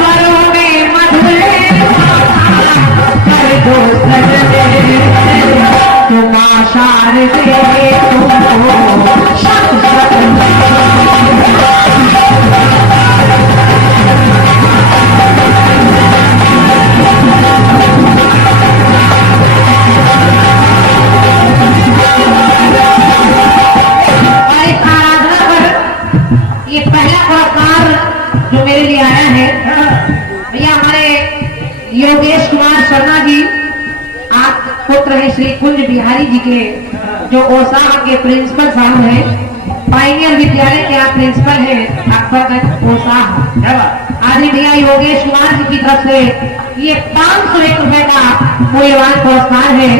स्वरों में मधुर कर दो सजने तुम आशार से तुमको ये पहला पुरस्कार जो मेरे लिए आया है भैया हमारे योगेश कुमार शर्मा जी आप पुत्र है श्री कुंज बिहारी जी के जो ओसाह के प्रिंसिपल साहब हैं पाइनियर विद्यालय के आप प्रिंसिपल हैं अकबरगंज ओसाह। आज भैया योगेश कुमार जी की तरफ से ये 501 रुपए का मूल्यवान पुरस्कार है।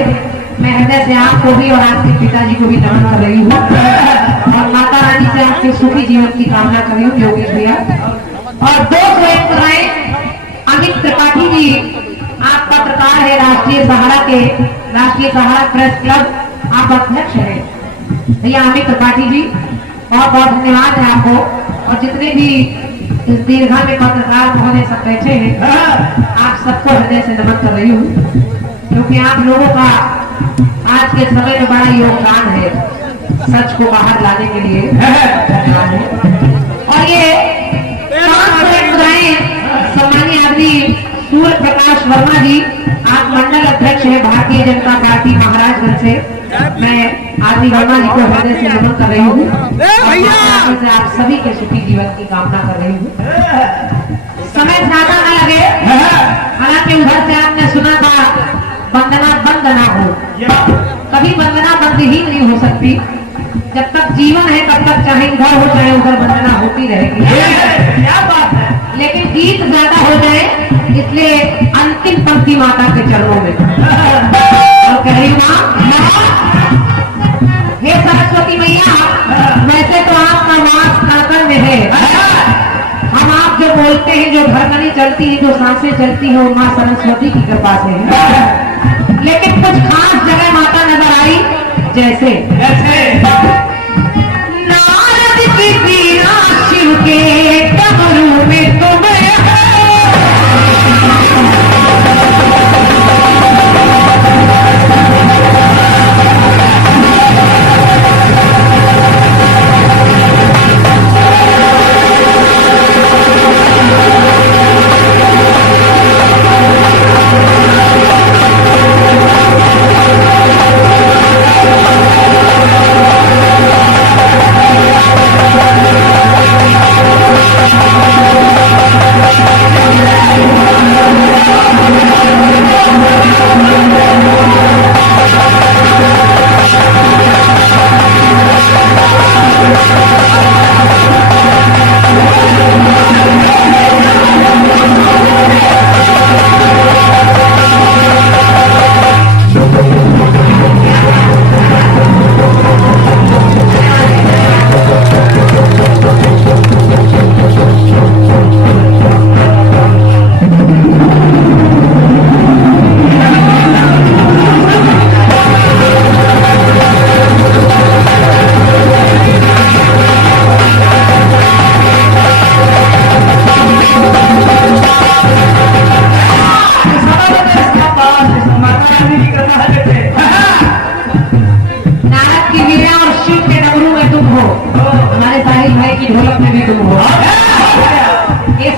मैं हृदय से आपको भी और आपके पिताजी को भी नमन कर रही हूँ और माता रानी से आपके सुखी जीवन की कामना कर रही हूँ योगेश भैया। और 201 रुपए अमित त्रिपाठी जी आप पत्रकार है राष्ट्रीय सहारा प्रेस क्लब आप अध्यक्ष है भैया अमित त्रिपाठी जी बहुत बहुत धन्यवाद है आपको। और जितने भी इस दीर्घा में पत्रकार महोदय सब बैठे हैं आप सबको हृदय से नमन कर रही हूँ क्योंकि आप लोगों का आज के समय में बड़ा योगदान है सच को बाहर लाने के लिए। और ये सम्मानीय आदमी सूर्य प्रकाश वर्मा जी आप मंडल अध्यक्ष है भारतीय जनता पार्टी महाराजगंज से। मैं आदमी वर्मा जी को हृदय से नमन कर रही हूँ आप सभी के सुखी जीवन की कामना कर रही हूँ। समय ज्यादा न लगे हालांकि उधर से आपने सुना था वंदना बंद ना हो कभी वंदना बंद ही नहीं हो सकती जब तक जीवन है तब तक चाहे इधर हो चाहे उधर वंदना होती रहेगी। क्या बात है लेकिन गीत ज्यादा हो जाए इसलिए अंतिम पंक्ति माता के चरणों में और कह रही माँ हे सरस्वती मैया वैसे तो आपका वास काकर में है हम आप जो बोलते हैं जो धड़कनें चलती है जो सांसें चलती है वो माँ सरस्वती की कृपा से है। लेकिन कुछ खास जगह माता नजर आई जैसे नारद की पीड़ा शिव के डमरू में तुम्हें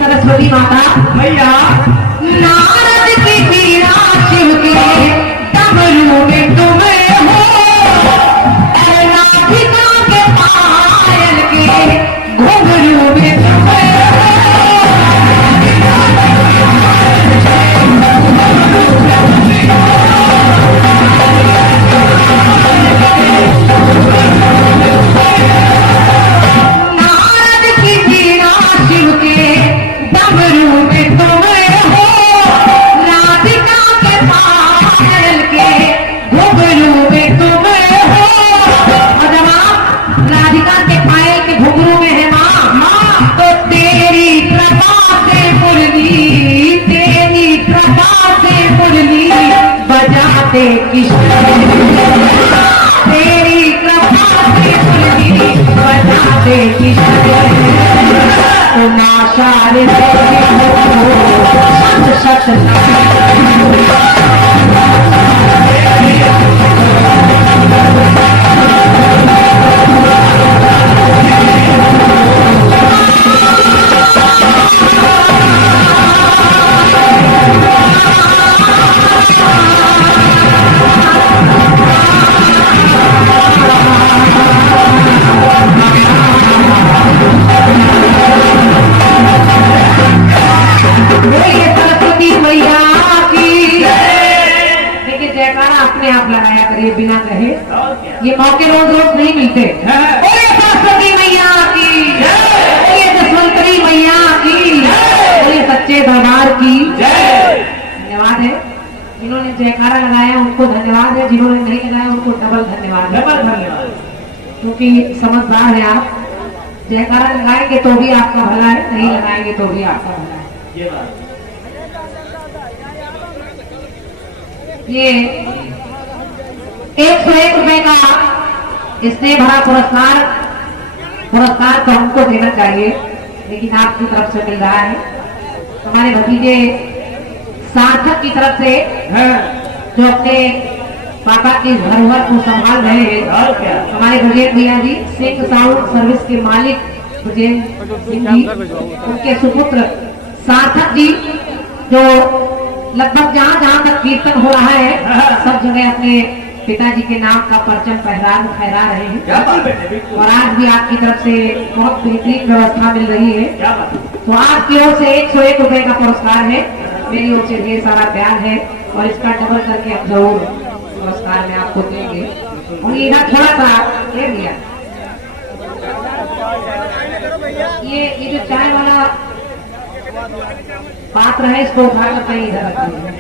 सरस्वती माता मैया नारद की पीड़ा शिव के डमरू में तुम्हें हो राधिका के पायल के घुंघरू में तुम्हें नारद की पीड़ा शिव के डमरू में तुम्हें हो राधिका के पायल के घुंघरू में तुम्हें हो। और जब आप राधिका के पायल के घुंघरू में है माँ तो तेरी कृपा से मुरली बजाते कृष्ण तेरी कृपा से मुरली बजाते कृष्ण। सारे सच सरस्वती मैया की। देखिए जयकारा अपने आप लगाया करिए बिना कहे, ये मौके रोज रोज नहीं मिलते। बोलिए सरस्वती मैया की, बोलिए जसवंतरी मैया की, बोलिए सच्चे दरबार की। धन्यवाद है जिन्होंने जयकारा लगाया, उनको धन्यवाद है, जिन्होंने नहीं लगाया उनको डबल धन्यवाद है, क्योंकि समझदार है आप। जयकारा लगाएंगे तो भी आपका भला है, नहीं लगाएंगे तो भी आपका भला है। ये 101 रुपए का स्नेह भरा पुरस्कार तो हमको देना चाहिए, लेकिन आपकी तरफ से मिल रहा है। हमारे भतीजे सार्थक की तरफ से जो अपने पापा की धरोहर को संभाल रहे हैं, हमारे ब्रजेश भैया जी सिंह साउंड सर्विस के मालिक ब्रजेश सिंह जी, उनके सुपुत्र सार्थक जी, जो लगभग जहाँ जहाँ तक कीर्तन हो रहा है सब जगह अपने पिताजी के नाम का परचम फहरा रहे हैं। और आज भी आपकी तरफ से बहुत बेहतरीन व्यवस्था मिल रही है। तो आपकी ओर से 101 रुपए का पुरस्कार है, मेरी ओर से ढेर सारा प्यार है, और इसका डबल करके हम जरूर पुरस्कार में आपको देंगे। और ये इधर थोड़ा सा ले लिया, ये जो चाय वाला पात्र है इसको उठाकर कहीं इधर रख दीजिए,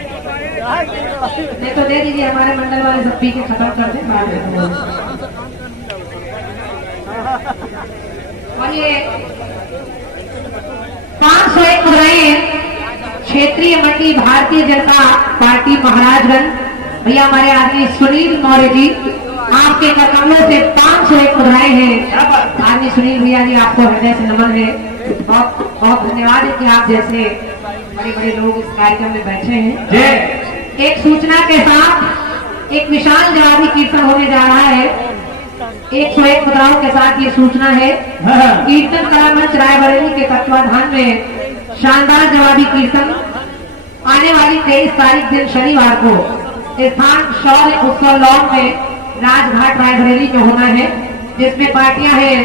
नहीं तो दे दीजिए, हमारे मंडल वाले सब पी के खत्म कर दें बाद में। और ये 501 मुद्राएं क्षेत्रीय मंडी भारतीय जनता पार्टी महाराजगंज भैया हमारे आदमी सुनील मौर्य जी, आपके कदमों से 501 मुद्राएं हैं। आदमी सुनील भैया जी आपको हृदय से नमन है, बहुत बहुत धन्यवाद है कि आप जैसे बड़े बड़े लोग इस कार्यक्रम में बैठे हैं। एक सूचना के साथ एक विशाल जवाबी कीर्तन होने जा रहा है। 101 मुद्राओं के साथ ये सूचना है, कीर्तन कला मंच रायबरेली के तत्वाधान में शानदार जवाबी कीर्तन आने वाली 23 तारीख दिन शनिवार को स्थान शौर्य उत्सव लॉन में राजघाट रायबरेली में होना है, जिसमें पार्टियां हैं।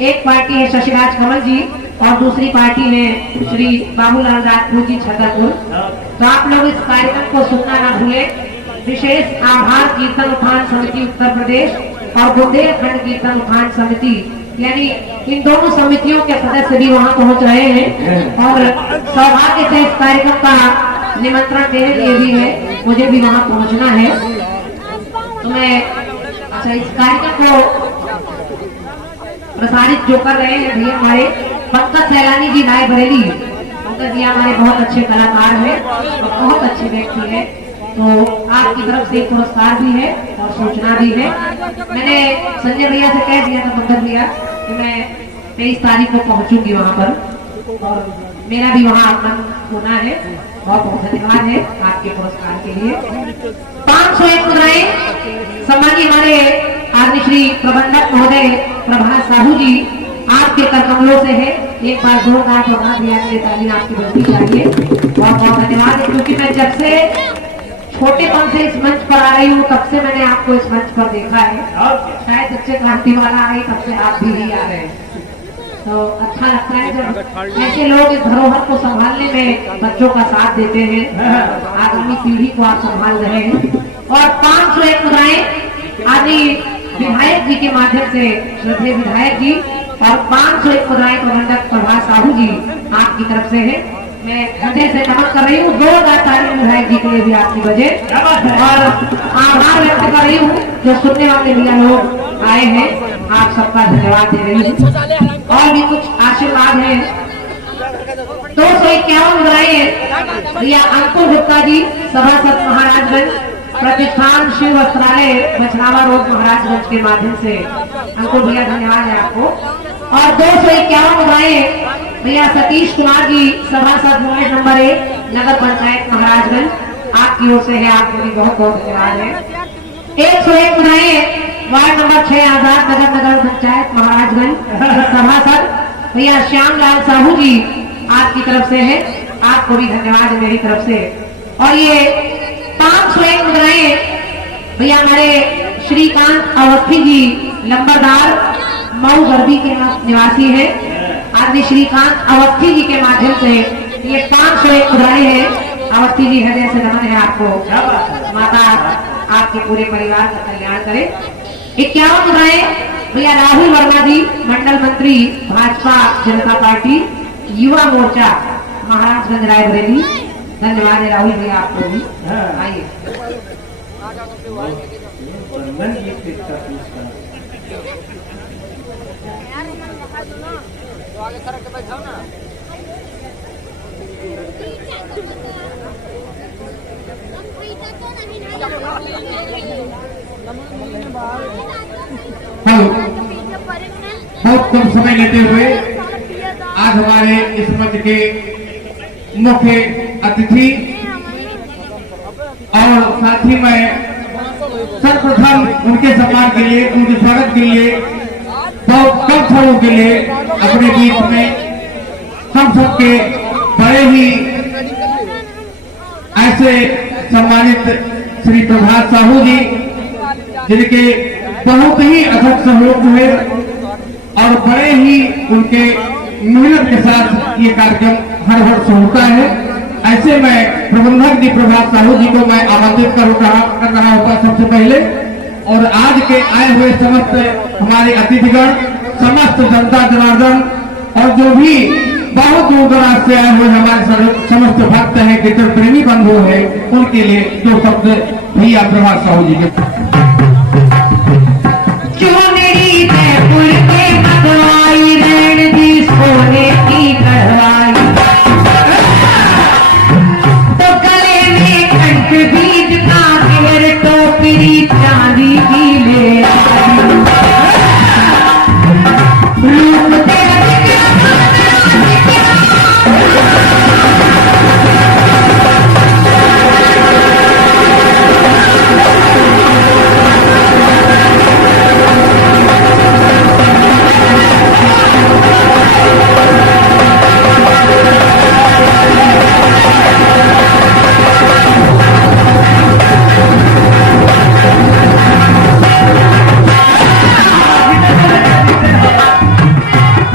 एक पार्टी है शशिराज कमल जी और दूसरी पार्टी है श्री बाबूलाल राजपूत जी छतरपुर। तो आप लोग इस कार्यक्रम को सुनना ना भूलें। विशेष आभार कीर्तन उत्थान समिति उत्तर प्रदेश और बुंदेलखंड कीर्तन उत्थान समिति, यानी इन दोनों समितियों के सदस्य भी वहां पहुंच रहे हैं, और सौभाग्य से इस कार्यक्रम का निमंत्रण मेरे लिए भी है, मुझे भी वहां पहुंचना है। तो मैं अच्छा इस कार्यक्रम को प्रसारित जो कर रहे हैं भैया हमारे पंकज सैलानी जी रायबरेली, पंकज जी हमारे बहुत अच्छे कलाकार हैं और बहुत अच्छे व्यक्ति हैं। तो आपकी तरफ से पुरस्कार भी है और सूचना भी है। मैंने संजय भैया से कह दिया था, पंकज भैया, कि मैं 23 तारीख को पहुंचूंगी वहां पर, और मेरा भी वहां आगमन होना है। बहुत बहुत धन्यवाद है आपके पुरस्कार के लिए। 501 मुद्राएं सम्मानीय हमारे आदमी श्री प्रबंधक महोदय प्रभात साहू जी, आपके करकमलों से है। एक बार जोरदार प्रभात दिया के ताली आपकी बजनी चाहिए। बहुत बहुत धन्यवाद है, क्योंकि मैं जब से छोटेपन से इस मंच पर आ रही हूँ तब से मैंने आपको इस मंच पर देखा है। शायद जब से क्रांति वाला आई तब से आप भी ही आ रहे हैं। तो अच्छा लगता है जब ऐसे लोग इस धरोहर को संभालने में बच्चों का साथ देते हैं। आगामी पीढ़ी को आप संभाल रहे हैं। और 501 मुद्राएं आदि विधायक जी के माध्यम से, श्रद्धेय विधायक जी, और 501 मुद्राएं प्रबंधक प्रभात साहू जी आपकी तरफ से है। मैं हृदय से नमन कर रही हूँ। 2000 तारीख विधायक जी के लिए भी आपकी वजह, और आभार व्यक्त कर रही हूँ जो सुनने वाले भैया लोग आए हैं, आप सबका धन्यवाद दे रही हूँ। और भी कुछ आशीर्वाद है। 251 मुद्राएं भैया अंकुर गुप्ता जी, सभासद महाराजगंज, प्रतिष्ठान शिव वस्त्रालय बछरावा रोड महाराजगंज के माध्यम से। अंकुर भैया धन्यवाद है आपको। और 251 मुद्राएं भैया सतीश कुमार जी सभासद वार्ड नंबर 1 नगर पंचायत महाराजगंज, आपकी ओर से है, आपको भी बहुत बहुत धन्यवाद है। 101 मुद्राएं वार्ड नंबर 6 आजाद नगर नगर पंचायत महाराजगंज सभासद भैया श्यामलाल साहू जी, आपकी तरफ से है, आपको भी धन्यवाद है मेरी तरफ से। और ये 501 मुद्राएं भैया हमारे श्रीकांत अवस्थी जी लंबरदार मऊ गर्दी के निवासी है, आदमी श्रीकांत अवस्थी जी के माध्यम से ये 501 मुद्राएं है। अवस्थी जी हृदय से नमन है आपको, माता आपके पूरे परिवार का कल्याण करे। 51 मुद्राएं भैया राहुल वर्मा जी मंडल मंत्री भाजपा जनता पार्टी युवा मोर्चा महाराजगंज रायबरेली, धन्यवाद है राहुल भैया आपको भी। आइए बहुत कम समय लेते हुए आज हमारे इस मंच के मुख्य अतिथि और साथ ही मैं सर्वप्रथम उनके सम्मान के लिए, उनके स्वागत के लिए बहुत कम क्षणों के लिए अपने बीच में हम सबके बड़े ही ऐसे सम्मानित श्री प्रभात साहू जी, जिनके बहुत ही अथक सहयोग हुए और बड़े ही उनके मेहनत के साथ ये कार्यक्रम हर वर्ष होता है। ऐसे मैं प्रबंधक जी प्रभात साहू जी को मैं आमंत्रित कर रहा होगा सबसे पहले, और आज के आए हुए समस्त हमारे अतिथिगण, समस्त जनता जनार्दन और जो भी बहुत दूर दराज से आए हुए हमारे समस्त भक्त हैं, कीर्तन प्रेमी बंधु हैं, उनके लिए दो शब्द भैया प्रभात साहू जी के। चुनरी जयपुर के मगवाई रैन दी सोने की कढ़वाई, तो गले में कंठ बीज का घेर टोकरी चांदी की ले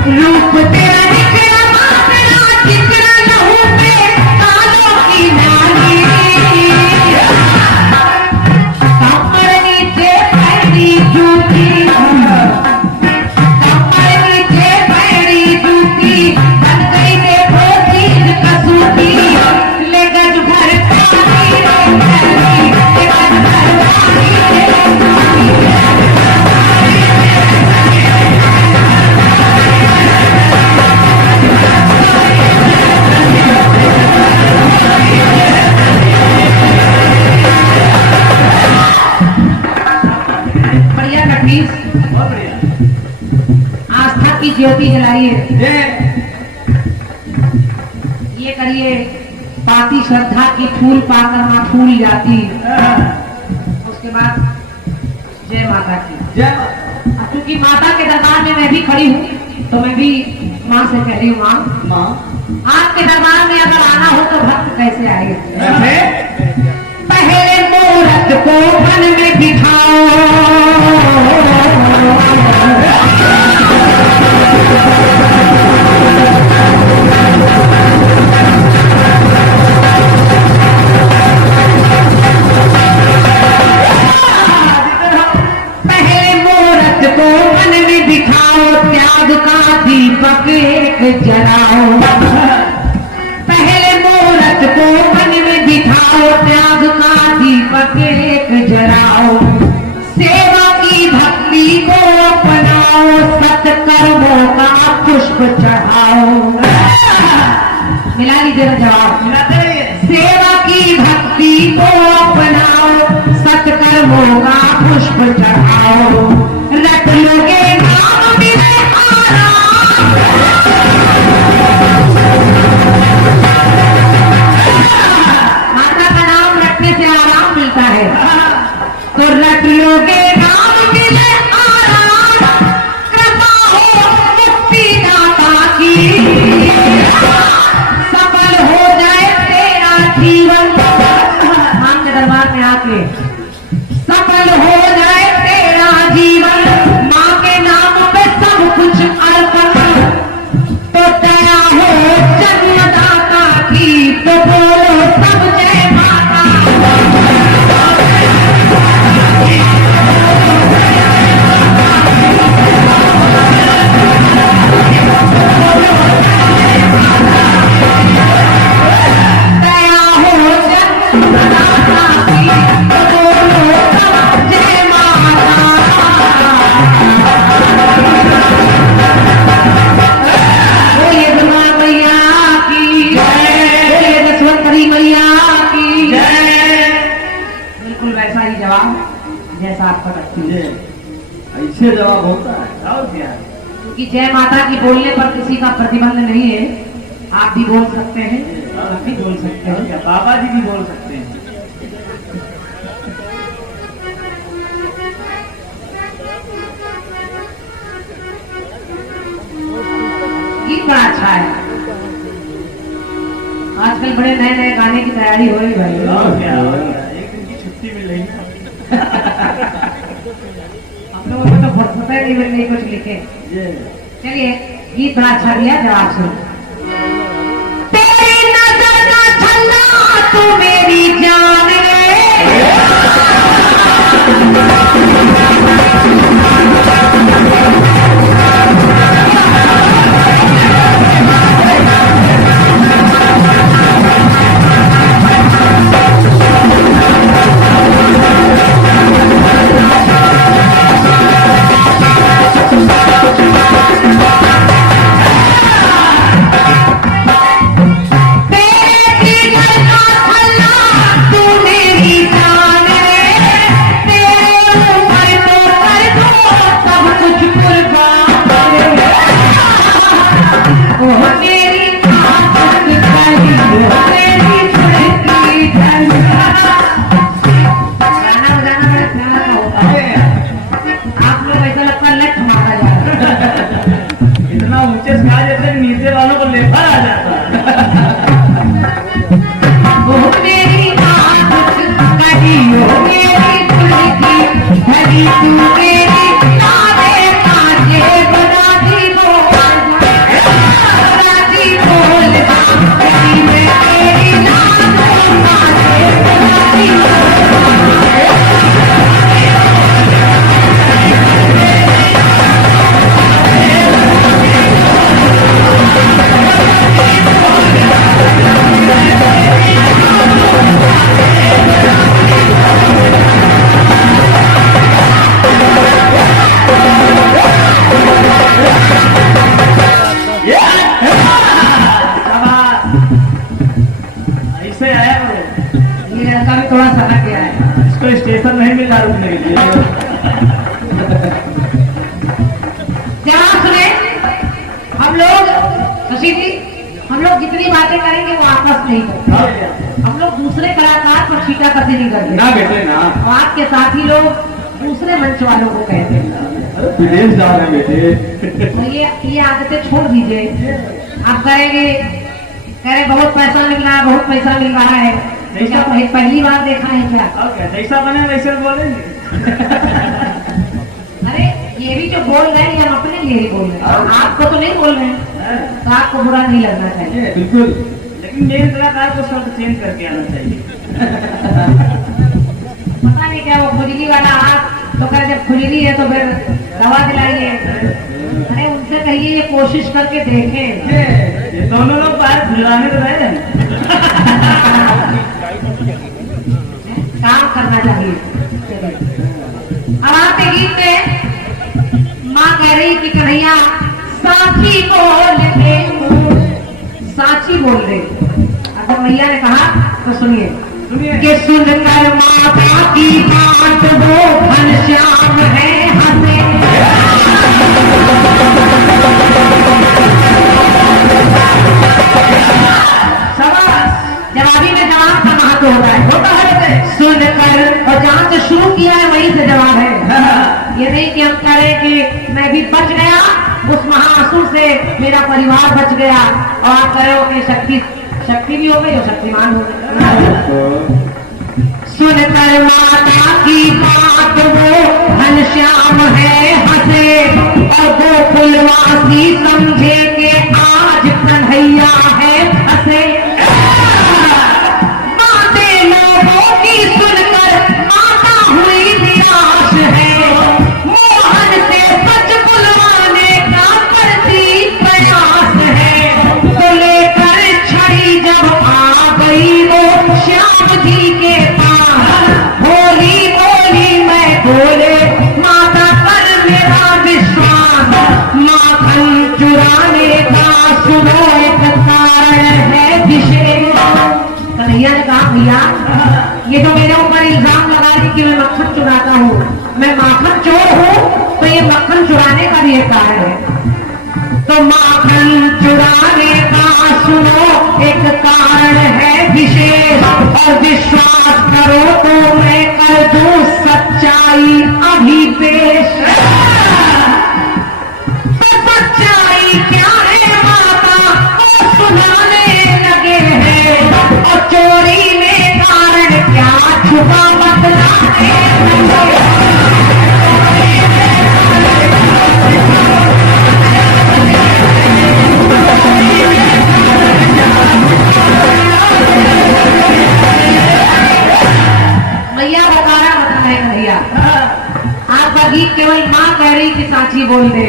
रूप आस्था की ज्योति जलाइए, ये करिए पाती श्रद्धा की फूल पाकर माँ फूल जाती, उसके बाद जय माता की। अब क्योंकि माता के दरबार में मैं भी खड़ी हूँ तो मैं भी माँ से कह रही हूँ, माँ आपके दरबार में अगर आना हो तो भक्त कैसे आएगा? पहले मूरत को वन में बिठाओ, पहले मूरत को वन में बिठाओ, त्याग का दीपक एक जलाओ। पहले मूरत को वन में बिठाओ, त्याग का दीपक एक जलाओ। सेवा की भक्ति को अपनाओ, सत्कर्मों का पुष्प चढ़ाओ। मिला लीजिए जवाब, सेवा की भक्ति को अपनाओ, सत्कर्मों का पुष्प चढ़ाओ। रट लोगे नाम मिले आराम, लोगे नाम मिले आराम, कृपा हो मुक्ति दाता की, सफल हो जाए तेरा जीवन। मां के दरबार में आके सफल हो जाए तेरा जीवन, मां के नाम पे सब कुछ अर्पण, तो दया हो जन्मदाता की, तो बोलो सब जय माता। दया हो जन्मदाता की, तो बोलो सब जय माता। बोलिए दुर्गा मैया की जय, बोलिए दशवंतरी मैया की जय। बिल्कुल वैसा ही जवाब जैसा आपका रखती है, ऐसे जवाब होता है और क्या? क्योंकि जय माता की बोलने पर किसी का प्रतिबंध नहीं है। आप भी बोल सकते हैं, आप भी बोल सकते हैं, क्या बाबा जी भी बोल सकते हैं। गीत बड़ा अच्छा है। आजकल बड़े नए नए गाने की तैयारी हो रही भाई। और क्या? एक दिन की छुट्टी मिल रही है। हम लोगों को तो फुर्सत नहीं मिल रही कुछ लिखे। चलिए गीत बड़ा अच्छा दिया, जवाब सुन। तेरी नजर का छल्ला तू मेरी जान नीचे वालों को लेकर आ जाता ऐसे आया वो। ये लड़का भी थोड़ा सनक गया है। इसको स्टेशन नहीं मिला रुकने के लिए। जवाब सुने हम लोग, शशि जी, हम लोग जितनी बातें करेंगे वो आपस नहीं करते। हम लोग दूसरे कलाकार पर छीटा कभी नहीं करते ना बेटे ना, और आपके साथी लोग दूसरे मंच वालों को कहते हैं। विदेश जा रहे हैं बेटे। तो ये आदतें छोड़ दीजिए। आप कहेंगे, कह रहे बहुत पैसा मिल रहा है, बहुत पैसा मिल रहा है। जैसा पहली बार देखा है क्या? और क्या जैसा बने वैसे बोलेंगे। अरे ये भी जो बोल रहे हैं हम अपने लिए ही बोल रहे हैं, आपको तो नहीं बोल रहे हैं, तो आपको बुरा नहीं लगना चाहिए। बिल्कुल, लेकिन मेरे कलाकार को शब्द चेंज करके आना चाहिए। पता नहीं क्या वो खुजली वाला हाथ, तो कह जब खुजली है तो फिर दवा दिलाइए। अरे उनसे कहिए ये कोशिश करके देखें। ये दोनों लोग बाहर खुजलाने तो रहे हैं। काम करना चाहिए। अब आपके गीत में माँ कह रही कि कन्हैया साची बोल दे, साची बोल दे। अगर मैया ने कहा तो सुनिए कि सुनकर माता की बात वो घनश्याम है हंसे। जवाबी में जवाब का महत्व होता है, सुनकर, और जहां से शुरू किया है वहीं से से जवाब है। ये नहीं कि हम करें कि मैं भी बच गया उस महासुर से, मेरा परिवार बच गया, और आप कह रहे हो कि शक्ति भी हो गई और शक्तिमान हो गई। सुनकर माता की बात वो घनश्याम है हंसे, और वो फुलवासी समझे कि आज कन्हैया है हंसे। बातें लोगों की सुनकर माता हुई निराश है, मोहन से सच बुलवाने का करती प्रयास है। तो लेकर छड़ी जब आ गई वो श्याम जी के पास, बोली बोली मैं बोले माता कर मेरा विश्वास, माखन चुराने का सुनो एक कारण है विशेष। कन्हैया ने कहा भैया ये जो मेरे ऊपर इल्जाम लगा रही कि मैं मक्खन चुराता हूँ, मैं माखन चोर हूँ, तो ये मक्खन चुराने का भी एक कारण है। तो माखन चुराने का सुनो एक कारण है विशेष, और विश्वास करो तो मैं कर दूं सच्चाई अभी पेश। तो सच्चाई क्या है माता तो सुनाने लगे हैं, और चोरी में कारण क्या छुपा बतलाने लगे। भैया बताया बताए भैया, आपका गीत केवल माँ कह रही कि सांची बोल दे।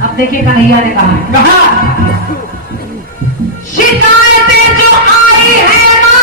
अब देखिए कन्हैया ने कहा शिकायतें जो आई है माँ,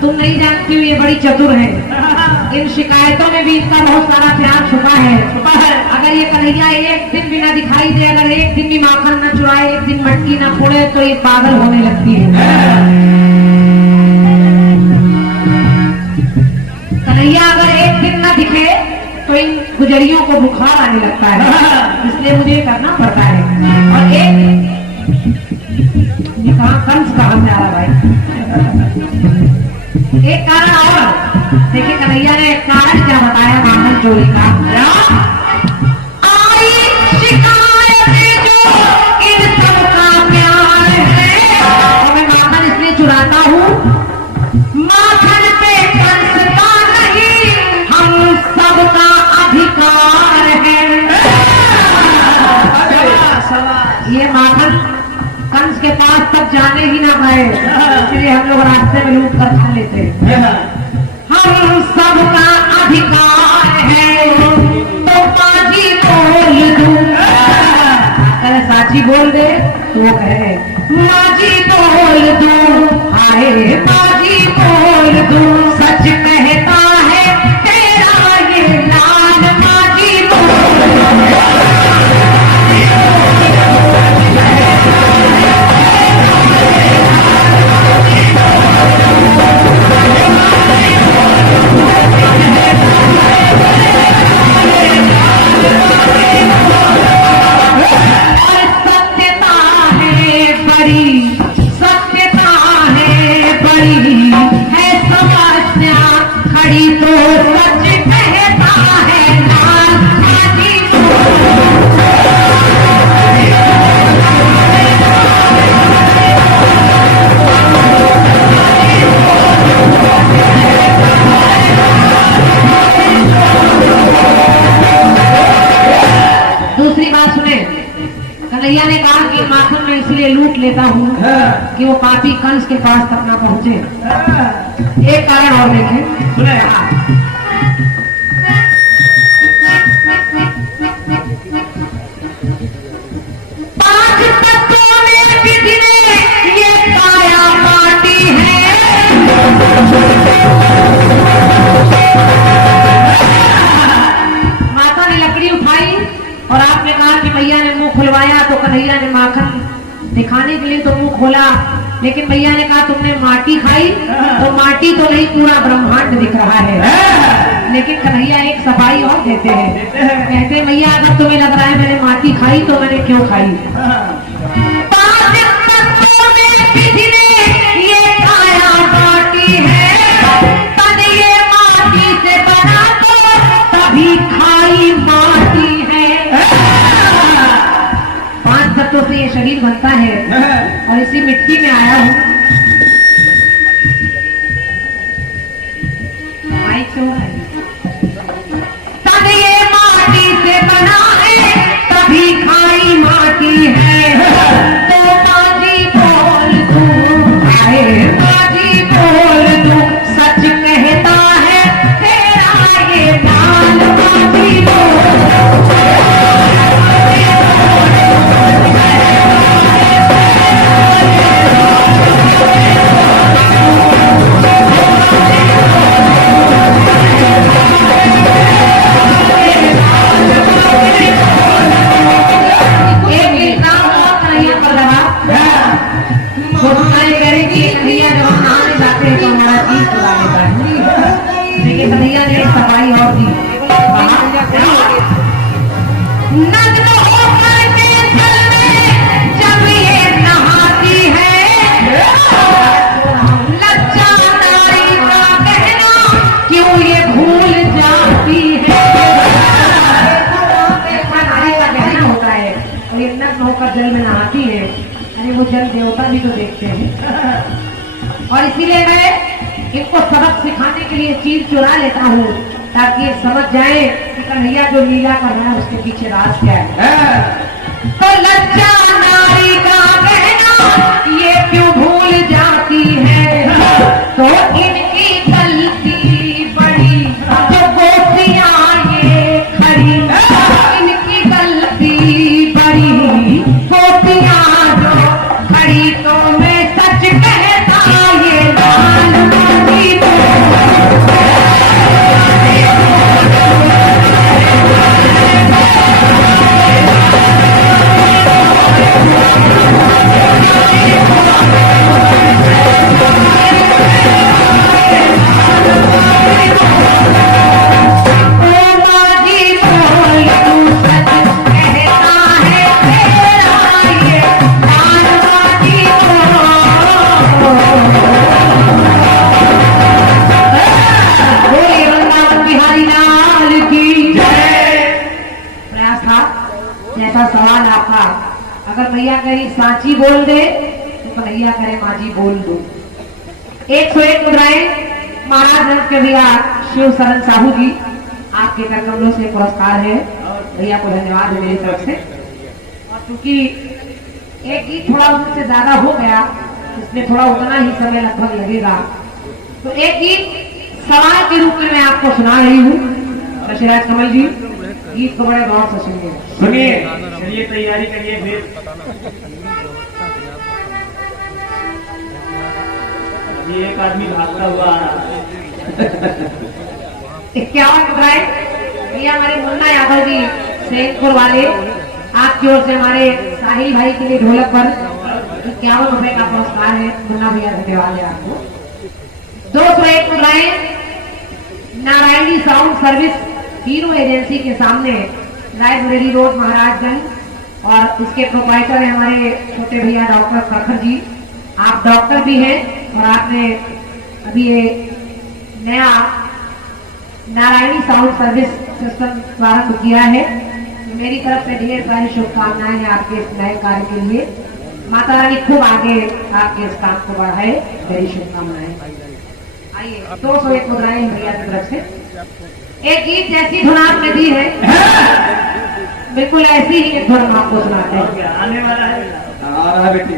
तुम नहीं जानती हो ये बड़ी चतुर है, इन शिकायतों में भी इनका बहुत सारा प्यार छुपा है। अगर ये कन्हैया एक दिन बिना दिखाई दे, अगर एक दिन भी माखन न चुराए, एक दिन मटकी न फोड़े, तो ये पागल होने लगती है। कन्हैया अगर एक दिन न दिखे तो इन गुजरियों को बुखार आने लगता है, इसलिए मुझे करना पड़ता है। और एक कंस कहा जा रहा भाई, एक कारण और देखिए कन्हैया ने कारण क्या बताया माखन चोरी का। आई शिकायत जो इन सबका प्यार है, और मैं माखन इसलिए चुराता हूँ, माखन पे कंस का नहीं हम सबका अधिकार है। ये माखन कंस के पास तक जाने ही ना पाए, इसलिए हम लोग रास्ते में लूट कर खा लेते हैं। हम सबका अधिकार है तो बाजी बोल दूं, अरे साची बोल दे तो वो कहे माजी बोल दूं, आए बाजी बोल दूं, सच कहता है तेरा ये लाल, माजी बोल दूं। और सत्यता है बड़ी कि वो पापी कंस के पास तक ना पहुंचे। एक कारण और देखें, सुने पांच तत्वों में विधि ने ये काया माटी है। माता ने लकड़ी उठाई और आपने कहा कि मैया ने मुंह खुलवाया तो कन्हैया ने माखन दिखाने के लिए तो मुंह खोला, लेकिन भैया ने कहा तुमने माटी खाई, तो माटी तो नहीं पूरा ब्रह्मांड दिख रहा है। लेकिन कन्हैया एक सफाई और देते हैं, कहते हैं भैया अगर तुम्हें लग रहा है मैंने माटी खाई तो मैंने क्यों खाई। पांच तत्वों में विधि ने ये काया माटी है, तन ये माटी से बना तो तभी खाई माटी है। पांच तत्वों से ये शरीर बनता है और इसी मिट्टी में आया हूँ। माइक से हो रहा है। तन ये माटी से बना है तभी खाई माटी है। तो बाजी बोल तू आए, बाजी बोल तू सच कहता है तेरा ये बाल। बाजी बोल कन्हैया ने सफाई और दी। नग्न होकर के जल में जब ये नहाती है, लज्जा नारी का कहना क्यों ये भूल जाती है। नारी का कहना होता है और ये नग्न होकर जल में नहाती है, अरे वो जल देवता भी तो देखते हैं। और इसीलिए मैं इनको सबक सिखाने के लिए चीज चुरा लेता हूँ ताकि ये समझ जाए कि कन्हैया जो लीला कर रहा है उसके पीछे राज क्या है। तो लज्जा नारी का कहना ये क्यों भूल जाती है, तो इनकी गलती बड़ी जो गोपियां ये खड़ी, इनकी गलती बड़ी गोपियां जो खड़ी, तो मैं सच कहता ये लाल माटी सवाल आपका। अगर भैया कहीं सांची बोल दे तो कन्हैया करे माजी बोल दो। 101 मुद्राएं महाराज रंग के भैया शिव शरण साहू जी आपके कर कमलों से पुरस्कार है, भैया को धन्यवाद है मेरी तरफ से। और क्योंकि एक गीत थोड़ा उनसे ज्यादा हो गया, इसमें थोड़ा उतना ही समय लगभग लगेगा, तो एक गीत सवाल के रूप में मैं आपको सुना रही हूँ। शशिराज कमल जी गीत को बड़े गौर से सुनिए। सुनिए, चलिए तैयारी करिए फिर। ये एक आदमी भागता हुआ आ रहा है। 51 मुद्राएं ये हमारे मुन्ना यादव जी सैनपुर वाले आपकी ओर से हमारे साहिल भाई के लिए ढोलक पर 51 रुपए का पुरस्कार है। मुन्ना भैया धन्यवाद है आपको। 201 मुद्राएं नारायणी साउंड सर्विस तीनों एजेंसी के सामने लाइब्रेरी रोड महाराजगंज, और इसके प्रोप्राइटर है हमारे छोटे भैया डॉक्टर प्रखर जी। आप डॉक्टर भी हैं और आपने अभी ये नया नारायणी साउंड सर्विस सिस्टम प्रारंभ किया है। तो मेरी तरफ से ढेर सारी शुभकामनाएं हैं आपके इस नए कार्य के लिए। माता रानी खूब आगे आपके इस काम को बढ़ाए, मेरी शुभकामनाएं। आइए 201 मुद्राएं भैया की तरफ से। एक गीत जैसी धुन आपने दी है, बिल्कुल ऐसी ही एक धुन आपको सुनाते हैं। आने वाला है, आ रहा है बेटे।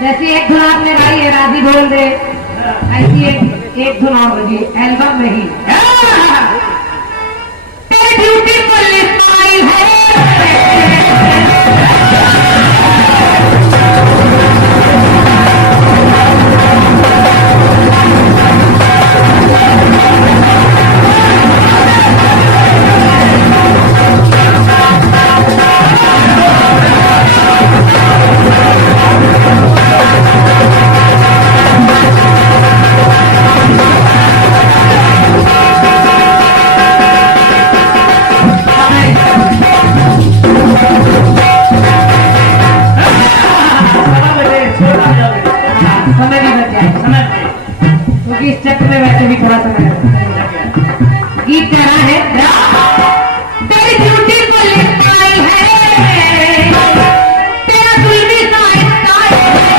जैसी एक धुन आपने गाई है राजी बोल दे, ऐसी एक धुन और लगी एल्बम में ही। तेरी ब्यूटीफुल स्माइल है, समय भी बच जाए क्योंकि इस चक्र में वैसे भी थोड़ा समय लगेगा। गीत कह रहा है तेरी ब्यूटीफुल स्माइल है, तेरा जुल्मी सा स्टाइल है,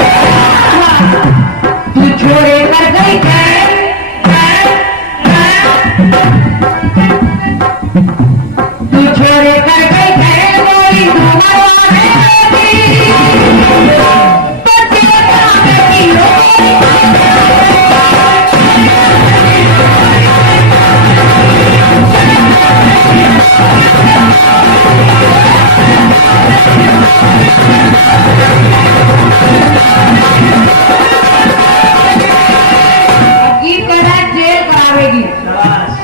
तू छोड़े कर गई है, तू छोड़े कर गई है कोई गीत कर रहा है जेल करावेगी।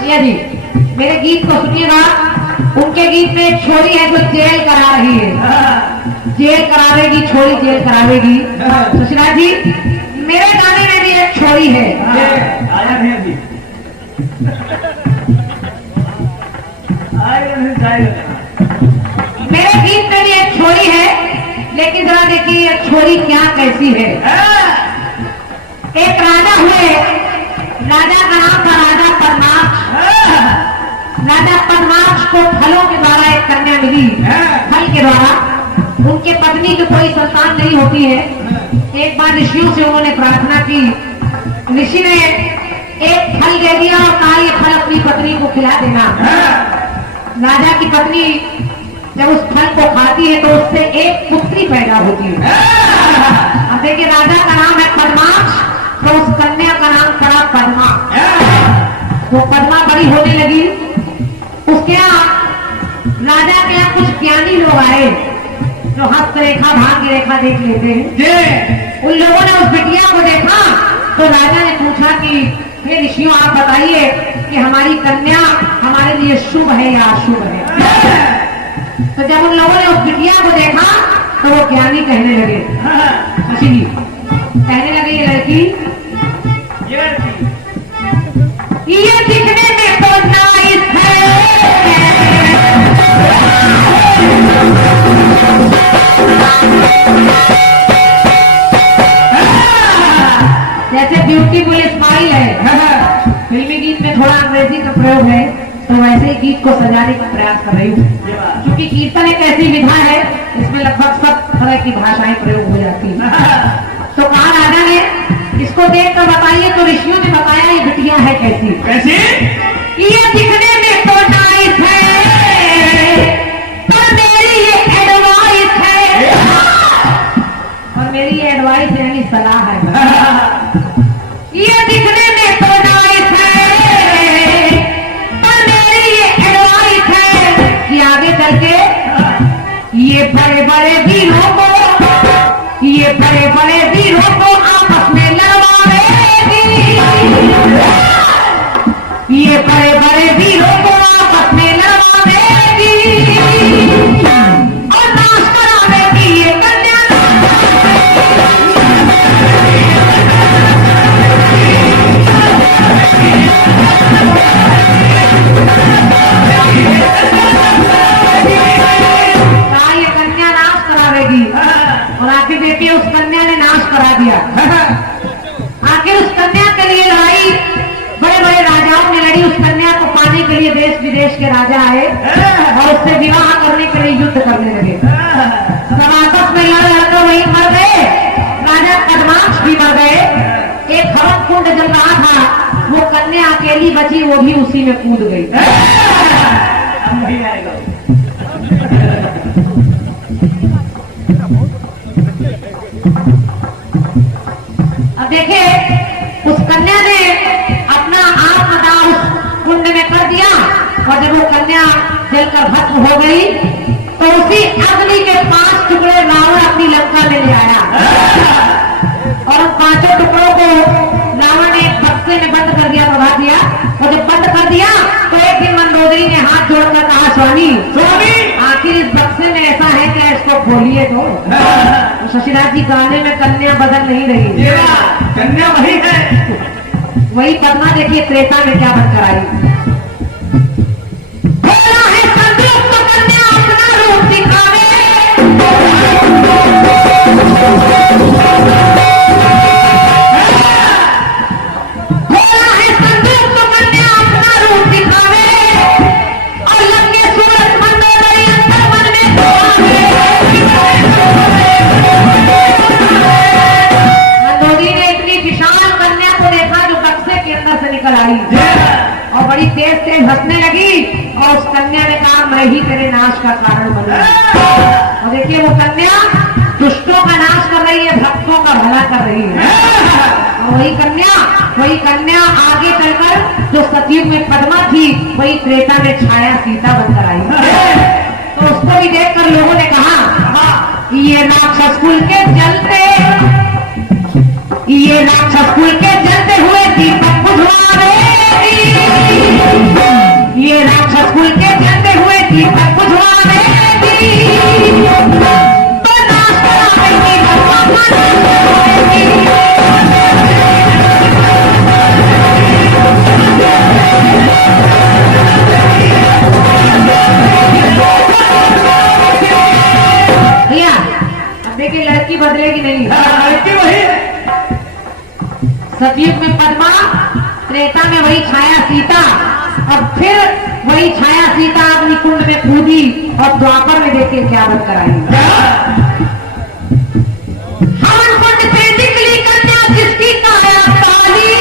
यदि मेरे गीत को सुनिएगा, उनके गीत में एक छोरी है जो जेल करा रही है, जेल करावेगी छोरी, जेल करावेगी। सुशीला जी मेरे गाने में भी एक छोरी है, मेरे गीत में भी एक छोरी है, लेकिन जरा देखिए ये छोरी क्या कैसी है। एक राजा हुए, राजा का नाम था राजा पद्माक्ष। राजा पद्माक्ष को फलों के द्वारा एक कन्या मिली, फल के द्वारा। उनके पत्नी की कोई संतान नहीं होती है। एक बार ऋषियों से उन्होंने प्रार्थना की, ऋषि ने एक फल दे दिया और कहा ये फल अपनी पत्नी को खिला देना। राजा की पत्नी जब उस फल को खाती है तो उससे एक पुत्री पैदा होती है। अब देखिए राजा का नाम है पद्माक्ष, तो उस कन्या का नाम पड़ा पद्मा। वो पद्मा बड़ी होने लगी, उसके यहाँ राजा के यहाँ कुछ ज्ञानी लोग आए जो हस्तरेखा भाग्य रेखा देख लेते हैं। उन लोगों ने उस बिटिया को देखा तो राजा ने पूछा कि हे ऋषियों आप बताइए कि हमारी कन्या हमारे लिए शुभ है या अशुभ है। तो जब उन लोगों ने उस बिटिया को देखा तो वो ज्ञानी कहने लगे, शशि जी कहने लगे ये लड़की ये दिखने में तो नाइस है, जैसे ब्यूटीफुल स्माइल है। फिल्मी गीत में थोड़ा अंग्रेजी का प्रयोग है, तो वैसे ही गीत को सजाने का प्रयास कर रही हूँ, क्योंकि कीर्तन एक ऐसी विधा है इसमें लगभग सब तरह की भाषाएं प्रयोग हो जाती है। तो कहा राजा ने इसको देख कर बताइए, तो ऋषियों ने बताया ये बिटिया है कैसी। कैसी? ये दिखने में तो नाइस है, पर मेरी ये एडवाइस है, और मेरी ये एडवाइस यानी सलाह है। ये दिखने में तो नाइस है, पर मेरी ये एडवाइस है कि आगे चल के ये बड़े बड़े वीरों को, ये बड़े बड़े वीरों को आपस में लड़वाएगी, ये बड़े बड़े वीरों को आपस में लड़वाएगी और नाश करावेगी ये कन्या। ये कन्या नाश करावेगी, और आखिर देखिए उस कन्या ने नाश करा दिया। आखिर उस कन्या के लिए लड़ाई बड़े बड़े राजाओं ने लड़ी। उस कन्या को पाने के लिए देश विदेश के राजा आए और उससे विवाह करने के लिए युद्ध करने लगे। सब आपस में लड़कर वही मर गए, राजा पद्माक्ष भी मर गए। एक हवन कुंड जल रहा था, वो कन्या अकेली बची, वो भी उसी में कूद गई। अब देखिए उस कन्या ने अपना आत्मदाह उस कुंड में कर दिया और जब वो कन्या जलकर भस्म हो गई तो उसी अग्नि के 5 टुकड़े रावण अपनी लंका में ले आया और उन 5 टुकड़ों को रावण ने एक बक्से में बंद कर दिया, दबा दिया। और जब बंद कर दिया तो एक दिन मंदोदरी ने हाथ जोड़कर कहा, स्वामी आखिर इस बक्से में ऐसा है क्या, इसको खोलिए तो शशिनाथ जी गाने में कन्या बदल नहीं रही, कन्या वही है। वही पद्मा देखिए त्रेता में क्या बनकर आई। बोला है संदूक तो कन्या अपना रूप दिखावे, बोला है संदूक तो कन्या अपना रूप दिखावे और लंगे सूरत मंदोदरी अंतर मन में मंदोदरी ने इतनी विशाल कन्या को देखा जो बक्से के अंदर से निकल आई और बड़ी तेज तेज हंसने लगी और उस कन्या ने कहा, मैं ही तेरे नाश का कारण बनूं। और देखिए वो कन्या दुष्टों का नाश कर रही है, भक्तों का भला कर रही है। और वही कन्या आगे चलकर जो सतयुग में पद्मा थी वही त्रेता में छाया सीता बनकर आई। तो उसको भी देखकर लोगों ने कहा, ये राक्षस कुल के जलते, ये राक्षस कुल के जलते हुए दीपक बुझवावेगी, ये राक्षस कुल के जलते हुए दीपक बुझवावेगी, तो नाश करावेगी, भैया अब देखिए लड़की बदलेगी नहीं, लड़की वही है। सतयुग में पद्मा, त्रेता में वही छाया सीता, अब फिर वही छाया सीता अपनी कुंड में कूदी और द्वापर में देखिए क्या बनकर आई। हवन कुंड से निकली कन्या जिसकी काया काली,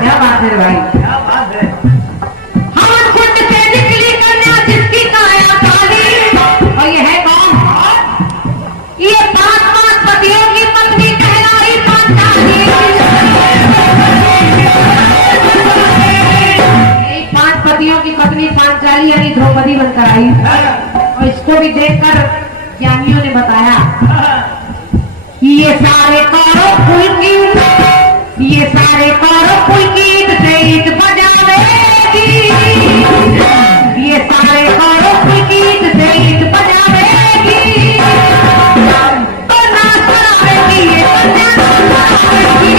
क्या बात है भाई, क्या बात है। हवन कुंड से निकली कन्या जिसकी काया काली, और ये है कौन, ये 5 पतियों की पत्नी कहलाई पांचाली। ये 5 पतियों की पत्नी पांचाली यानी द्रौपदी बनकर आई। और इसको भी देखकर ज्ञानियों ने बताया कि ये सारे कौरव पुलकित से ईद बजावेगी, ये सारे कौरव पुलकित से ईद बजावेगी, तो नाच करावेगी ये कन्या करावेगी।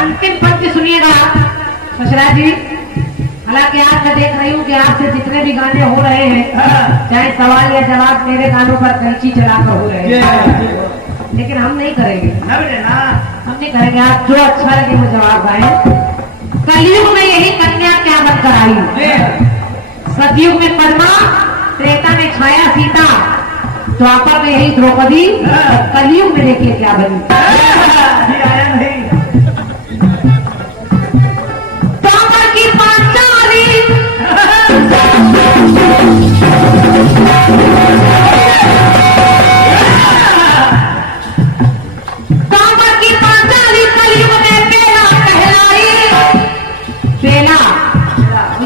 अंतिम पंक्ति सुनिएगा ससुरा जी। हालांकि आज मैं देख रही हूँ कि आपसे जितने भी गाने हो रहे हैं, चाहे सवाल या जवाब मेरे गानों पर कैंची चलाकर हो रहे हैं, लेकिन हम नहीं करेंगे, हम नहीं करेंगे। आप जो अच्छा लगे वो जवाब गाएं। कलयुग में यही कन्या क्या बनकर आई, सतयुग में पद्मा, त्रेता में छाया सीता, द्वापर में यही द्रौपदी, कलयुग में देखिए क्या बनी। आया नहीं। द्वापर की पांचाली, द्वापर की पांचाली कलयुग में बेला कहलाई। बेला,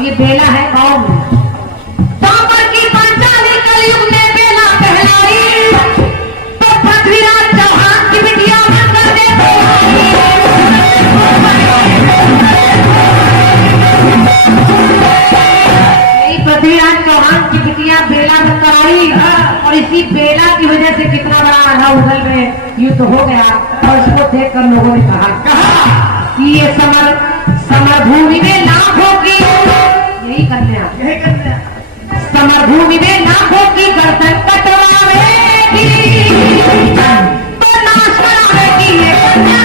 ये बेला है कौन, द्वापर की पांचाली कलयुग में बेला कहलाई, तो पृथ्वीराज चौहान की बिटिया बनकर देखो। पृथ्वीराज चौहान की बिटिया बेला बनकर आई और इसी बेला की वजह से कितना बड़ा आधा उगल में युद्ध हो गया। और इसको देखकर लोगों ने कहा कि ये समर भूमि में लाखों की, यही कन्या, समर भूमि में लाखों की गर्दन कटवावेगी, तो नाश करावेगी ये कन्या।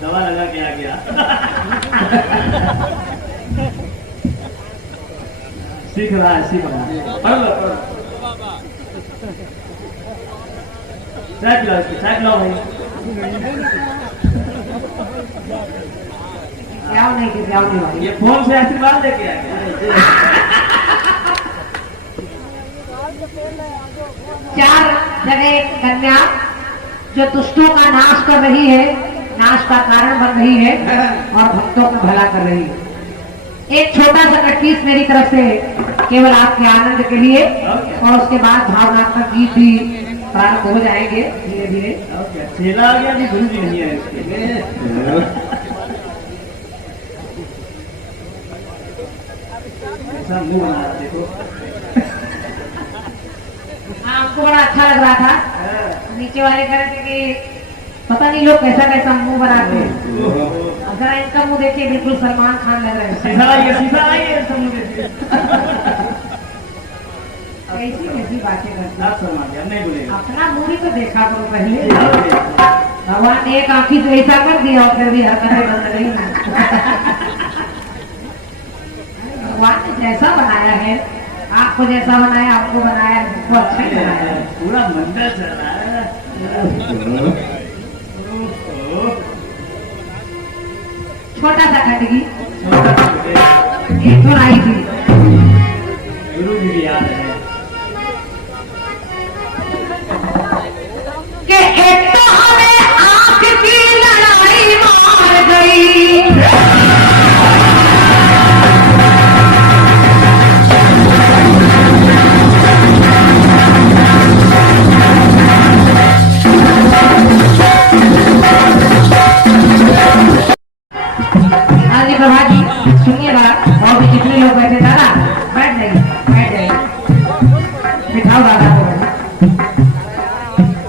दवा लगा के आ गया। सीख रहा है, सीख रहा है। पढ़ लो, पढ़ लो। चाय पिलाओ इसको, चाय पिलाओ भाई। जाओ नहीं कि जाओ नहीं भाई। ये फोन से आशीर्वाद लेके आ गया। 4 जगह एक कन्या जो दुष्टों का नाश कर रही है, नाश का कारण बन रही है और भक्तों का भला कर रही है। एक छोटा सा कट्टीस मेरी तरफ से केवल आपके आनंद के लिए, और उसके बाद भावनात्मक गीत भी प्रारंभ हो जाएंगे धीरे धीरे। चेला आ गया, गुरु जी नहीं है इसके। ऐसा मुंह बना रहा, देखो। हाँ, हमको बड़ा अच्छा लग रहा था। नीचे वाले कह रहे थे कि पता नहीं लोग कैसा कैसा मुंह बनाते हैं। अब जरा इनका मुंह देखिए, बिल्कुल सलमान खान लग रहे हैं। सीधा आइए, समझ लीजिए। कैसी कैसी बातें करते आप समझ गए, नहीं बोलेगा। अपना मुंह भी तो देखा करो पहले। भगवान ने एक आंखी तो ऐसा कर दिया और फिर भी हरकतें बंद रही ना। भगवान ने जैसा बनाया है, आपको जैसा बनाया, आपको बनाया, हमको अच्छा ही बनाया है। पूरा मंदिर चल रहा है। छोटा सा खटगी एक तो आई थी, गुरु जी की याद है कि एक तो हमें आंख की लड़ाई मार गई। प्रभा जी सुनिएगा, और भी जितने लोग बैठे, दादा बैठ जाइए, बैठ जाइए, बिठाओ दादा को।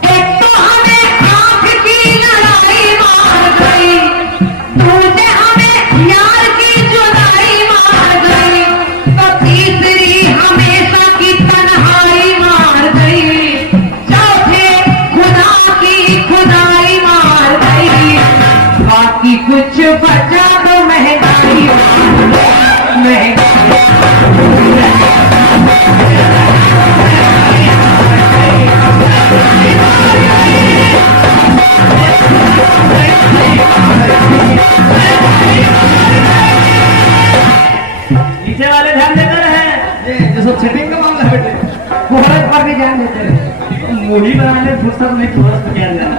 एक तो हमें आंख की लड़ाई मार गई, दूसरे हमें यार की जुदाई मार गई, तो तीसरी हमेशा की तन्हाई मार गई, चौथे खुदा की खुदाई मार गई, बाकी कुछ बचा तो महंगाई नीचे वाले ध्यान देते रहे, जो सब सेटिंग का मामला है बेटे। कोहरत पर भी ध्यान देते रहे। मूढ़ी बनाने फुर्सत में थोड़ा सा क्या जाना।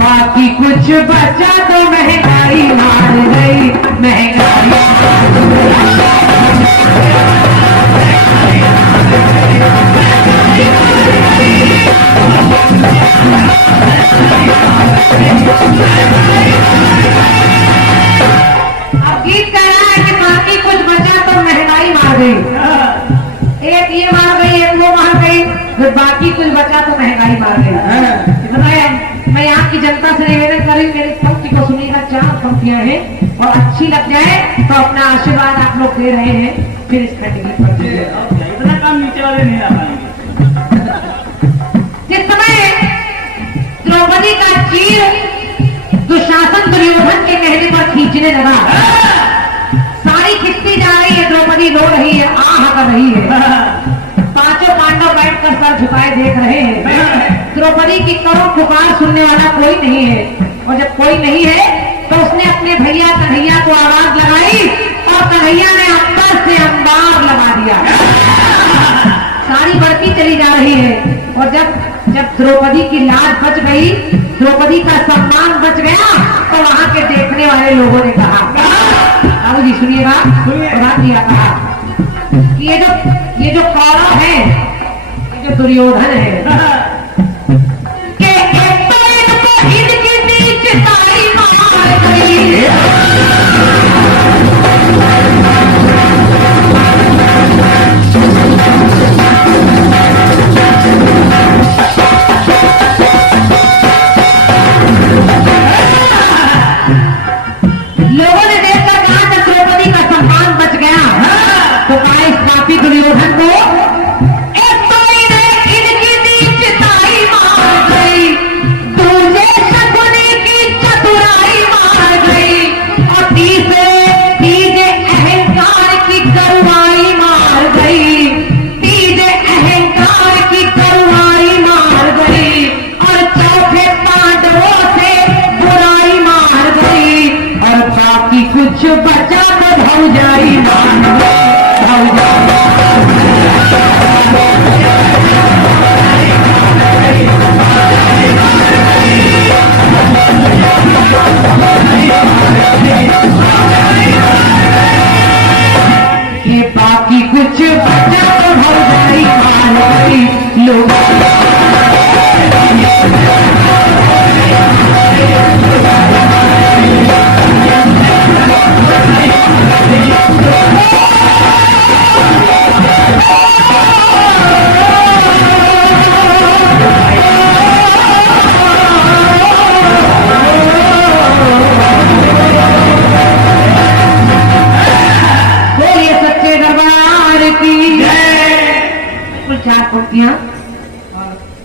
बाकी कुछ बचा तो महंगाई मार गई, महंगाई। अब गीत कह रहा है कि बाकी कुछ बचा तो महंगाई मार गई। एक ये मार गई, एक वो मार गई, फिर बाकी कुछ बचा तो महंगाई मार गई। बताया, मैं यहाँ की जनता से निवेदन कर रही हूँ, मेरी पंक्ति को सुनिएगा। 4 पंक्तियां हैं और अच्छी लग जाए तो अपना आशीर्वाद आप लोग दे रहे हैं, फिर इस खंड गीत पर दीजिए। इतना काम नीचे वाले नहीं आ पाएंगे। जिस समय द्रौपदी का चीर दुशासन दुर्योधन के कहने पर खींचने लगा, सारी खिंचती जा रही है, द्रौपदी रो रही है, आह कर रही है। 5 पांडव बैठकर सर झुकाए देख रहे हैं। द्रौपदी की करुण पुकार सुनने वाला कोई नहीं है, और जब कोई नहीं है तो उसने अपने भैया कन्हैया को आवाज लगाई और कन्हैया ने अंबर से अंबार लगा दिया। सारी बढ़ती चली जा रही है, और जब द्रौपदी की लाज बच गई, द्रौपदी का सम्मान बच गया, तो वहां के देखने वाले लोगों ने कहा, बाबू जी सुनिएगा, प्रधान जी कहा कि ये जो कौरव है, ये जो दुर्योधन है, कि एक तो इनको इनकी नीचताई मार गई। लोगों ने देखकर कहा जब द्रौपदी का सम्मान बच गया, तो कहा इस पापी दुर्योधन को एक तो इनकी नीचता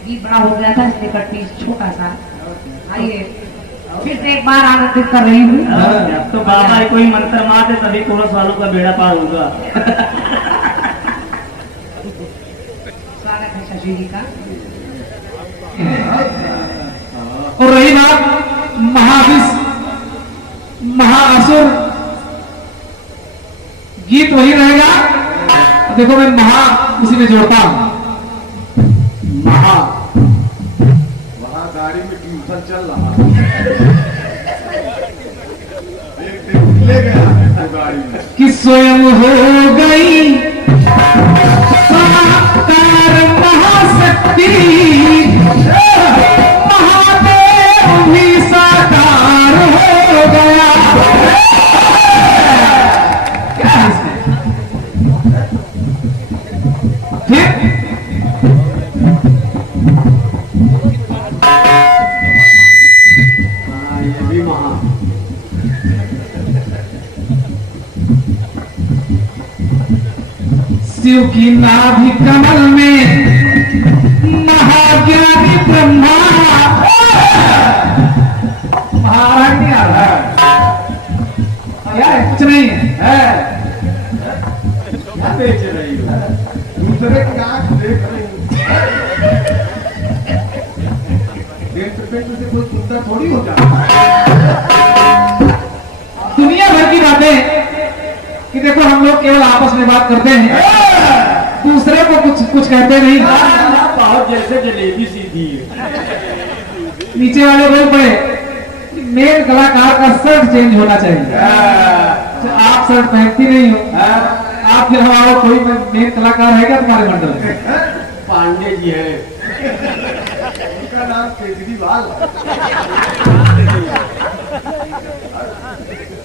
गीत बड़ा हो गया था इसलिए कटपीस छोटा सा। आइए फिर से एक बार आनंदित कर रही हूँ। अब तो बाबा ही कोई मंत्र मार दे तभी कोरस वालों का बेड़ा पार होगा। स्वागत है शशि जी का। और रही बात महाअसुर, गीत वही रहेगा। देखो मैं महा उसी में जोड़ता हूं। वहाँ गाड़ी में ट्यूशन चल रहा एक दिन ले गया तो गाड़ी में कि स्वयं हो गई साकार महाशक्ति, महादेव भी साकार हो गया। क्या है इसमें? फिर ये भी महा शिव की नाभि कमल में महाज्ञानी ब्रह्मा। महाराज नहीं आ रहा है यार, कुछ नहीं है। क्या बेच रही हो? दूसरे की आंख देख रही हूँ। देख पे तुझे कोई सुंदर थोड़ी हो जाता है। दुनिया भर की बातें कि देखो हम लोग केवल आपस में बात करते हैं, दूसरे को कुछ कहते नहीं। बहुत जैसे जलेबी सीधी है। नीचे वाले बोल पड़े मेन कलाकार का शर्ट चेंज होना चाहिए। तो आप शर्ट पहनती नहीं हो, आप फिर हमारा कोई मेन कलाकार है क्या तुम्हारे मंडल में? पांडे जी है, उनका नाम केजरीवाल है।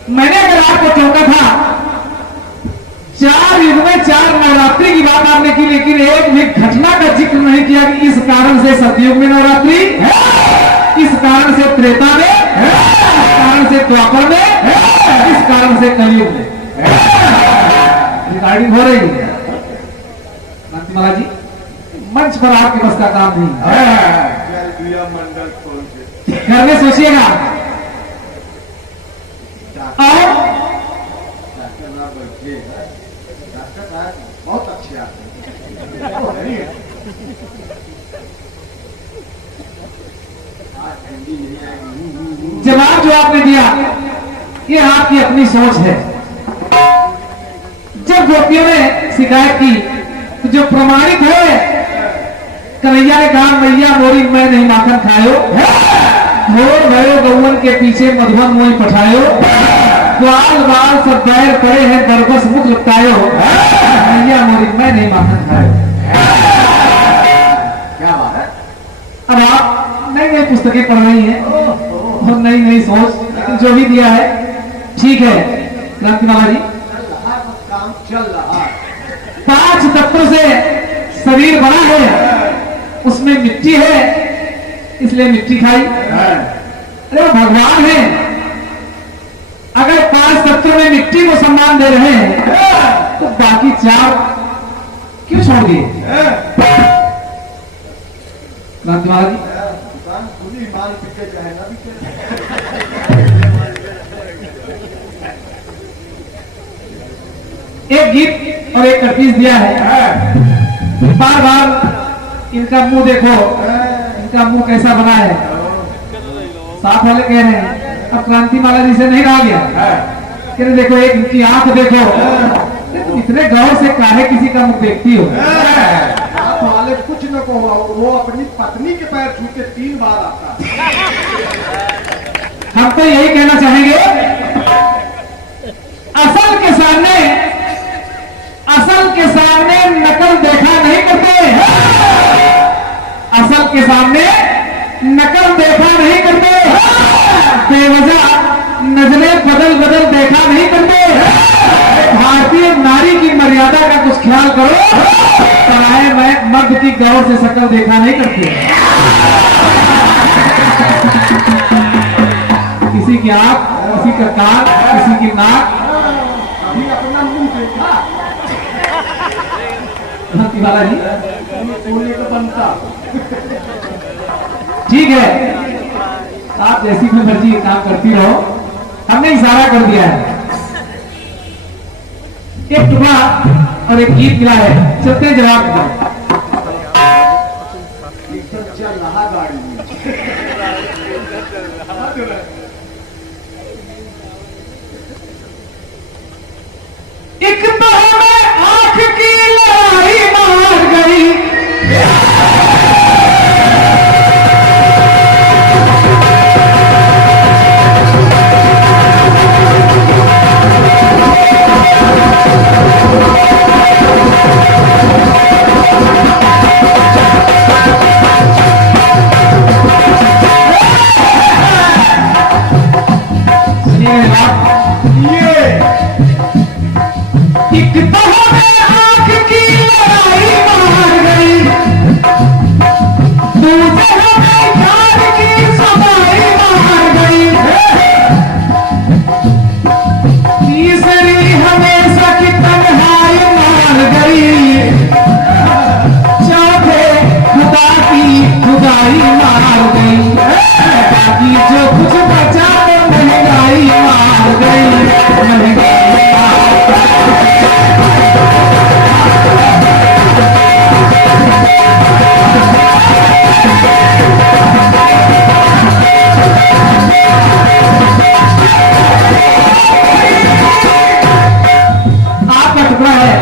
मैंने अगर आपको टोका था 4 युग में 4 नवरात्रि की बात आपने की, लेकिन एक भी घटना का जिक्र नहीं किया कि इस कारण से सतयुग में नवरात्रि, इस कारण से त्रेता में, इस कारण से द्वापर में, इस कारण से कलयुग में। रिकॉर्डिंग हो रही है महाराज जी, मंच पर आपके बस का काम नहीं है। चल दिया मंडल खोल के। घर में सोचिएगा। और डॉक्टर साहब बैठे हैं। डॉक्टर साहब बहुत अच्छे आते हैं। नहीं है? आज हिंदी नहीं आएगी। जवाब जो आपने दिया ये आपकी अपनी सोच है। जब गोपियों ने शिकायत की तो जो प्रमाणित है, कन्हैया ने कहा मैया मोरी मैं नहीं माखन खायो, घोर भयो गौवन के पीछे मधुबन मोई पठायो, ग्वाल बाल सब बैर पड़े हैं बरबस मुख लपटायो, मैया मोरी मैं नहीं माखन खायो। क्या बात है? अब आप नई नई पुस्तकें पढ़ रही हैं और नई नई सोच, जो भी दिया है ठीक है। क्रांति बाबा जी, चल रहा है, काम चल रहा है। 5 तत्वों से शरीर बना है, उसमें मिट्टी है इसलिए मिट्टी खाई। अरे वो भगवान है, अगर 5 तत्वों में मिट्टी को सम्मान दे रहे हैं तो बाकी 4 क्यों छोड़ दिए? क्रांति महाराज जी, दुकान खुली, माल बिके चाहे ना बिके। एक गीत और एक कटपीस दिया है। बार बार इनका मुंह देखो, इनका मुंह कैसा बना है। साथ वाले कह रहे हैं अब क्रांति माला जी से नहीं रहा गया। कह रहे देखो एक इनकी आंख देखो, इतने गौर से काहे किसी का मुंह देखती हो? आप वाले कुछ न कहो, वो अपनी पत्नी के पैर छू के 3 बार आता है। हम तो यही कहना चाहेंगे, असल के सामने नकल देखा नहीं करते, असल के सामने नकल देखा नहीं करते, बेवजह नजरें बदल बदल देखा नहीं करते। भारतीय नारी की मर्यादा का कुछ ख्याल करो, पराए मैं मर्द की गौर से शक्ल देखा नहीं करती। किसी की आंख, किसी का कान, किसी की नाक। अभी अपना मुंह देखा बालाजी सोने का बनता। ठीक है, आप जैसी भी मर्जी काम करती रहो, हमने इशारा कर दिया है। एक टुकड़ा और एक गीत मिला है, चलते हैं जवाब दो। चल रहा गाड़ी में एक तो हमें आंख की लड़ाई मार गई, एक तो हमें आंख की लड़ाई मार गई, दूसरे हमें प्यार की सवाई मार गई, तीसरी हमेशा की तन्हाई मार गई, चौथे खुदा की खुदाई मार गई, बाकी जो कुछ बचा तो महंगाई मार गई, महंगाई आपका टुकड़ा है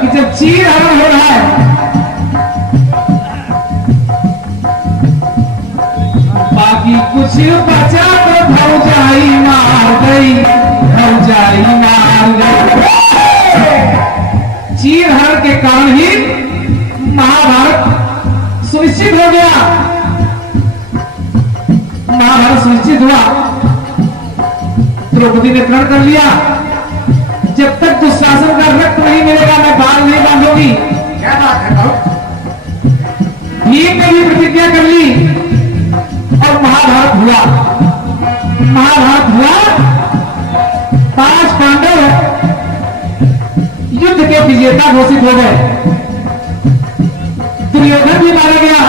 कि जब चीर हरण हो रहा है, बाकी कुछ बचा तो भौजाई मार गई, भौजाई मार गई। चीर हरण के कारण ही महाभारत सुनिश्चित हो गया, महाभारत सुनिश्चित हुआ। द्रौपदी ने प्रण कर लिया, जब तक दुशासन का रक्त नहीं मिलेगा मैं बाल नहीं बांधूंगी। क्या बात है? भीम ने भी प्रतिज्ञा कर ली और महाभारत हुआ। महाभारत हुआ, 5 पांडव युद्ध के विजेता घोषित हो गए। दुर्योधन भी मारा गया।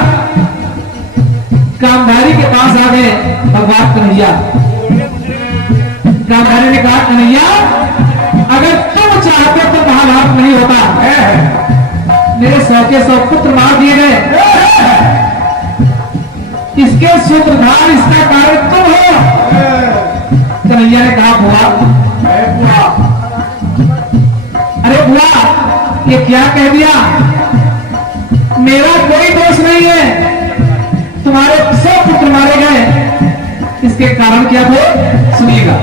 गांधारी के पास आ गए भगवान कन्हैया। गांधारी ने कहा, कन्हैया अगर तुम चाहते तो महाभारत नहीं होता। मेरे 100 के 100 पुत्र मार दिए गए, इसके सूत्रधार, इसका कारण तुम हो। कन्हैया ने कहा, बुआ, अरे बुआ ये क्या कह दिया, मेरा कोई दोष नहीं है, तुम्हारे 100 पुत्र मारे गए, इसके कारण क्या थे सुनिएगा।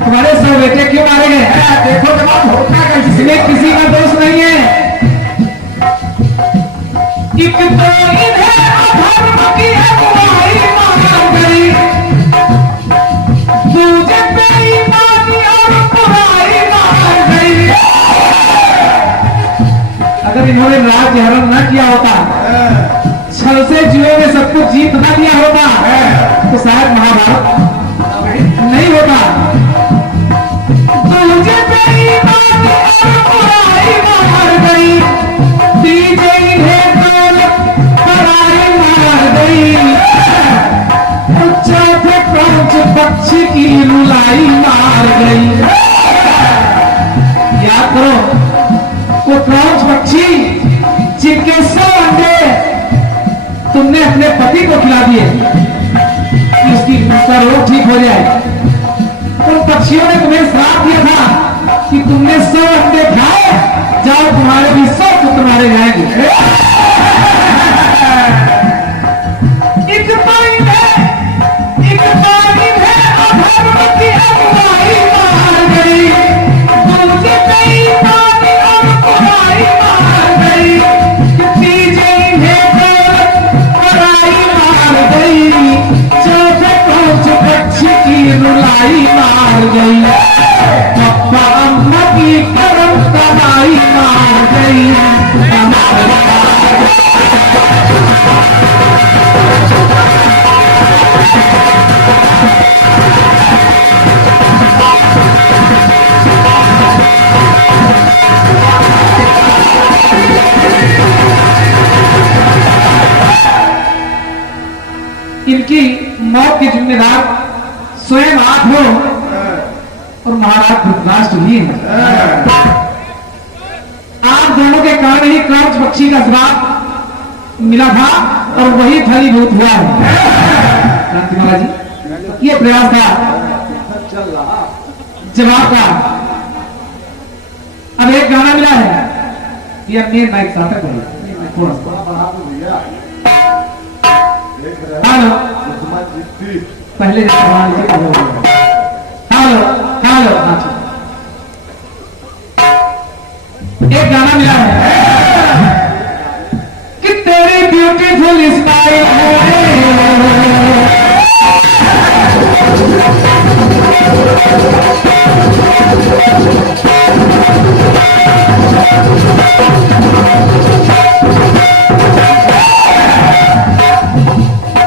तुम्हारे 100 बेटे क्यों मारे गए? देखो जवाब होता है, इसमें किसी का दोष नहीं है। एक तो इन्हें अधर्म की अगुवाई मार गई, दूजे बेईमानी और बुराई मार गई। अगर इन्होंने राज्य हरण न किया होता, छल से जुए में सब कुछ जीत न दिया होता, तो शायद महाभारत नहीं होता। दूजे बेईमानी और बुराई मार गई, तीजे इन्हें दौलत बड़ाई मार गई, चौथे क्रौंच पक्षी की रुलाई मार गई। याद करो, वो क्रौंच पक्षी जिनके 100 अंडे तुमने अपने पति को खिला दिए कि उसका रोग ठीक हो जाए, उन पक्षियों ने तुम्हें श्राप दिया था कि तुमने 100 अंडे खाए, जाओ तुम्हारे भी 100 पुत्र मारे जाएंगे। एक पानी में अधर्म की अगुवाई मार गई, दूजे बेईमानी और बुराई मार गई, तीजे इन्हें दौलत बड़ाई मार गई, चौथे क्रौंच पक्षी की रुलाई मार गई, पप्पा अम्मा की करम कमाई मार गई। इनकी मौत के जिम्मेदार स्वयं आप हो और महाराज धृतराष्ट्र ही हैं। आप दोनों के कारण ही कंस पक्षी का श्राप मिला था और वही फलीभूत हुआ है। क्रांति महाराज जी, ये प्रयास था चल रहा जवाब का। अब एक गाना मिला है, ये मेन माइक साथ है थोड़ा सा। बड़ा बढ़ा दो भैया, देख रहे हेलो, दुश्मन जितती पहले सवाल से हेलो हेलो, अच्छा एक गाना मिला है कि तेरी ब्यूटीफुल स्माइल है,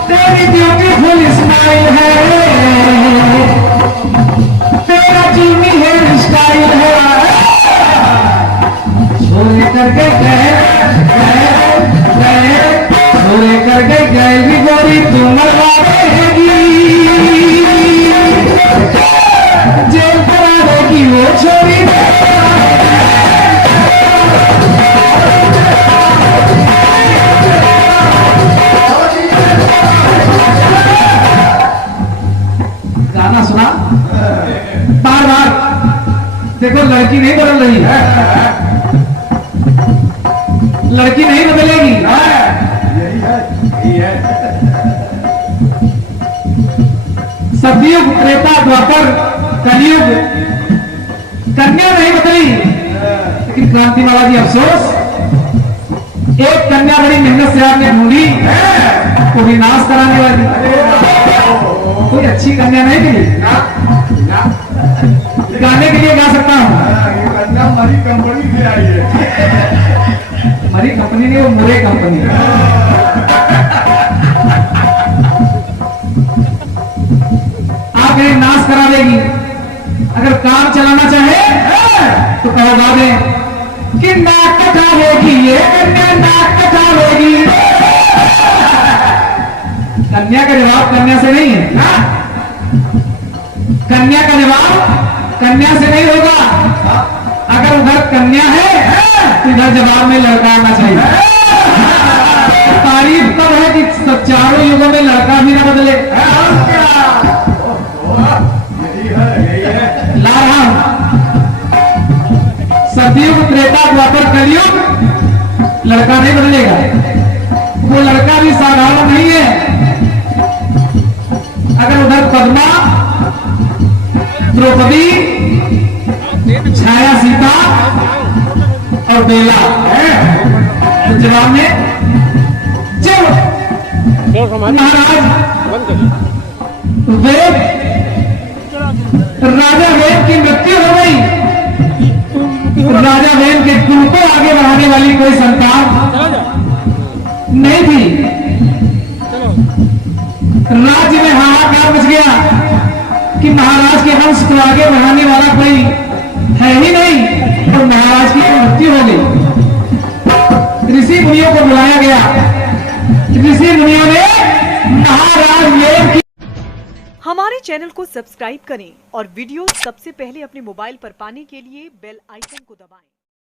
तेरी ब्यूटीफुल स्माइल है, तेरा जीनी हेयर स्टाइल है, छोरे करके गए छोरे करके गए भी गोरी तू मरवा देगी, जेल करा देगी वो छोरी। गाना सुना बार बार, देखो लड़की नहीं बदल रही है, लड़की नहीं बदलेगी। यही है सतयुग त्रेता द्वापर कलयुग, कन्या नहीं बदली। लेकिन क्रांति महाराज जी अफसोस, एक कन्या बड़ी मेहनत से आपने ढूंढी, तो विनाश कराने वाली कोई अच्छी कन्या नहीं मिली। गाने के लिए गा सकता हूँ, ये कन्या हमारी कंपनी से आई है। हमारी कंपनी नहीं, वो मुरे कंपनी आप एक नाश करा देगी। अगर काम चलाना चाहे तो कहवा दे कि नाक कटावेगी, ये कन्या नाक कटावेगी। कन्या का जवाब कन्या से नहीं है, कन्या का जवाब कन्या से नहीं होगा। अगर उधर कन्या है तो इधर जवाब में लड़का आना चाहिए। तारीफ कब है कि चारों युगों में लड़का भी ना बदले। यही है ला रहा हूं, सतयुग त्रेता द्वापर कलयुग, लड़का नहीं बदलेगा। वो लड़का भी साधारण नहीं है। अगर उधर पद्मा, द्रौपदी, छाया सीता और बेला है, तो जवाब में चलो महाराज वेद, राजा वेद की मृत्यु हो गई। राजा वेद के कुल को आगे बढ़ाने वाली कोई संतान नहीं थी। राज्य में हाहाकार मच गया कि महाराज के वंश को आगे बढ़ाने वाला कोई है ही नहीं, और महाराज की मृत्यु हो गई। ऋषि मुनियों को बुलाया गया, ऋषि मुनियों ने महाराज वेद की। हमारे चैनल को सब्सक्राइब करें और वीडियो सबसे पहले अपने मोबाइल पर पाने के लिए बेल आइकन को दबाएं।